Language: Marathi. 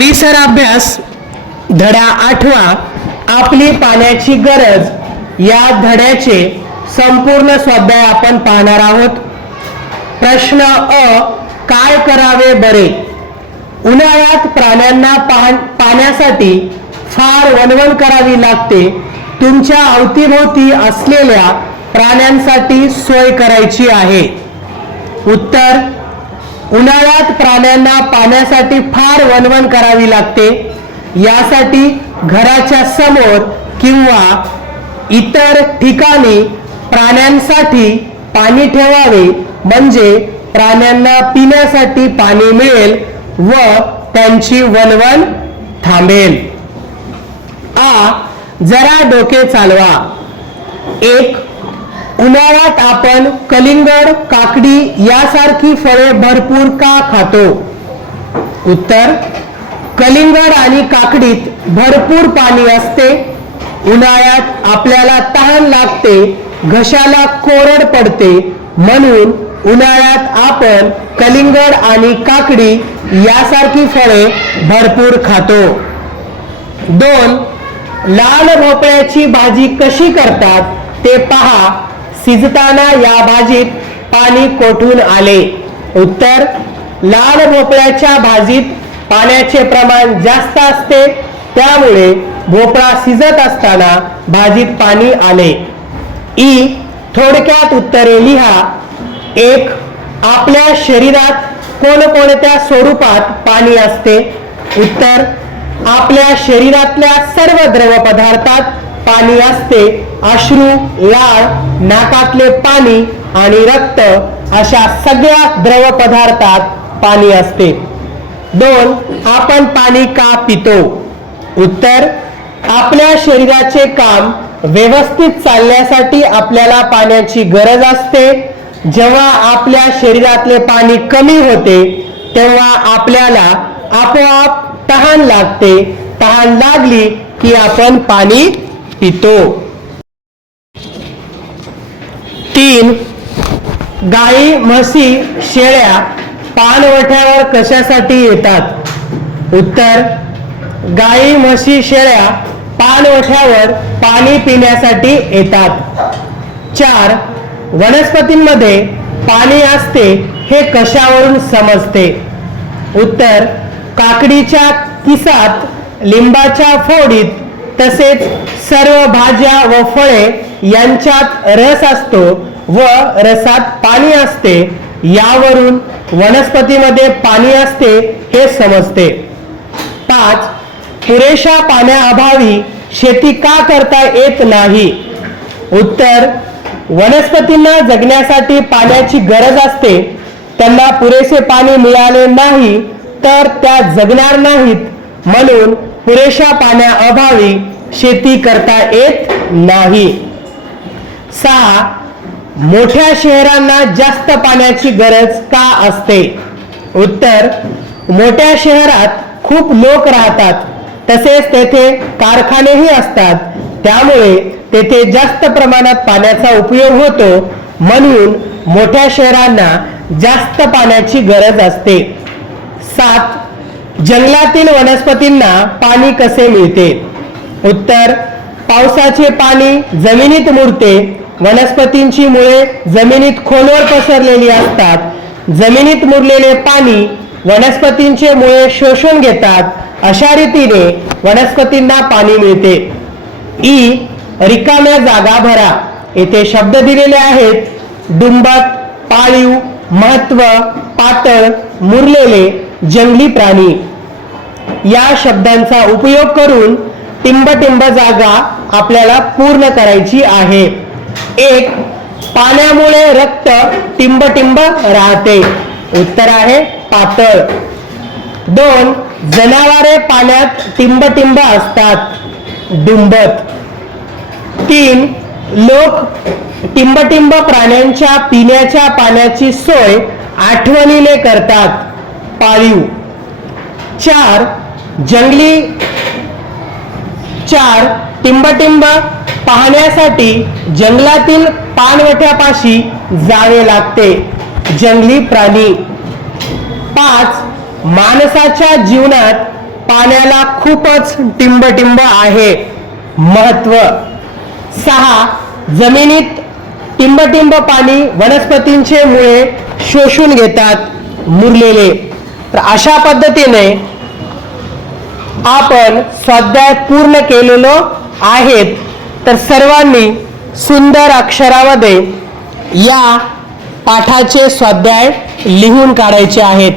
परिसर अभ्यास धडा आठवा. आपली पाण्याची गरज या धड्याचे संपूर्ण स्वाध्याय आपण पाहणार आहोत. प्रश्न अ काय करावे बरे? उन्हाळ्यात प्राण्यांना पाण्यासाठी फार वणवण करावी लागते. तुमच्या अवतीभोवती असलेल्या प्राण्यांसाठी सोय करायची आहे. उत्तर उन्हाळ्यात प्राण्यांना पाण्यासाठी फार वणवण करावी लागते. यासाठी घराच्या समोर किंवा इतर ठिकाणी प्राण्यांसाठी पाणी ठेवावे म्हणजे प्राण्यांना पिण्यासाठी पाणी मिळेल व त्यांची वणवण थांबेल. आ जरा डोके चालवा. एक उन्हाळ्यात आपण कलिंगड काकडी यासारखी फळे भरपूर का खातो? उत्तर कलिंगड आणि काकडीत भरपूर पाणी असते. उन्हाळ्यात आपल्याला तहान लागते घशाला कोरड पडते. म्हणून उन्हाळ्यात आपण कलिंगड आणि काकडी यासारखी फळे भरपूर खातो. दोन लाल भोपळ्याची भाजी कशी करतात ते पहा. शिजताना या भाजीत पाणी कोठून आले? उत्तर लाल भोपळ्याच्या भाजीत पाण्याचे प्रमाण जास्त असते त्यामुळे भोपळा शिजत असताना भाजीत पाणी आले. ई थोडक्यात उत्तरे लिहा. एक आपल्या शरीरात कोणकोणत्या स्वरूपात पाणी असते? उत्तर आपल्या शरीरातल्या सर्व द्रव पदार्थात पाणी असते अश्रू लाळ नाकातले पाणी आणि रक्त अशा सगळ्या द्रव पदार्थात पाणी असते. दोन आपण पाणी का पितो? उत्तर आपल्या शरीराचे काम व्यवस्थित चालण्यासाठी आपल्याला पाण्याची गरज असते. जेव्हा आपल्या शरीरातले पाणी कमी होते तेव्हा आपल्याला आपोआप तहान लागते. तहान लागली की आपण पाणी पितो तीन गाई म्हशी शेळ्या पानवठ्यावर कशासाठी येतात? उत्तर गाई म्हशी शेळ्या पानवठ्यावर पाणी पिण्यासाठी येतात. चार वनस्पतींमध्ये पाणी असते हे कशावरून समजते? उत्तर काकडीच्या किसात लिंबाच्या फोडीत तसेच सर्व भाज्या व फळे यांच्यात रस असतो व रसात पाणी असते यावरून वनस्पतीमध्ये पाणी असते हे समजते. पाच पुरेशा पाण्याअभावी शेती का करता येत नाही? उत्तर वनस्पतींना जगण्यासाठी पाण्याची गरज असते. त्यांना पुरेसे पाणी मिळाले नाही तर त्या जगणार नाहीत. म्हणून पुरेशा पाण्याअभावी शेती करता येत नाही. सहा मोठ्या शहरांना जास्त पाण्याची गरज का असते? उत्तर मोठ्या शहरात खूप लोक राहतात. तसेच तेथे कारखानेही असतात. त्यामुळे तेथे जास्त प्रमाणात पाण्याचा उपयोग होतो. म्हणून मोठ्या शहरांना जास्त पाण्याची गरज असते. सात जंगलातील वनस्पतींना पाणी कसे मिळते? उत्तर पावसाचे पाणी जमिनीत मुरते. वनस्पतींची मुळे जमिनीत खोलवर पसरलेली असतात. जमिनीत मुरलेले पाणी वनस्पतींचे मुळे शोषून घेतात. अशा रीतीने वनस्पतींना पाणी मिळते. ई रिकाम्या जागा भरा. येथे शब्द दिलेले आहेत. डुंबत पाळीव महत्त्व पातळ मुरलेले जंगली प्राणी. या शब्दांचा उपयोग करून टिंबटिंब जागा आपल्याला पूर्ण करायची आहे. एक पाण्यामुळे रक्त टिंबटिंब राहते. उत्तर आहे पातळ. दोन जनावरे पाण्यात टिंबटिंब असतात. डुंबत तीन लोक टिंबटिंब प्राण्यांच्या पिण्याच्या पाण्याची सोय आठवणीने करतात. पाळीव. चार जंगली चार टिंबटिंब पाहण्यासाठी जंगलातील पानवठ्यापाशी जावे लागते. जंगली प्राणी. पाच माणसाच्या जीवनात पाण्याला खूपच टिंबटिंब आहे. महत्त्व. सहा जमिनीत टिंबटिंब पाणी वनस्पतींचे मुळे शोषून घेतात मुरलेले. तर अशा पद्धतीने आपण स्वाध्याय पूर्ण केलेलो आहेत. तर सर्वांनी सुंदर अक्षरामध्ये या पाठाचे स्वाध्याय लिहून काढायचे आहेत.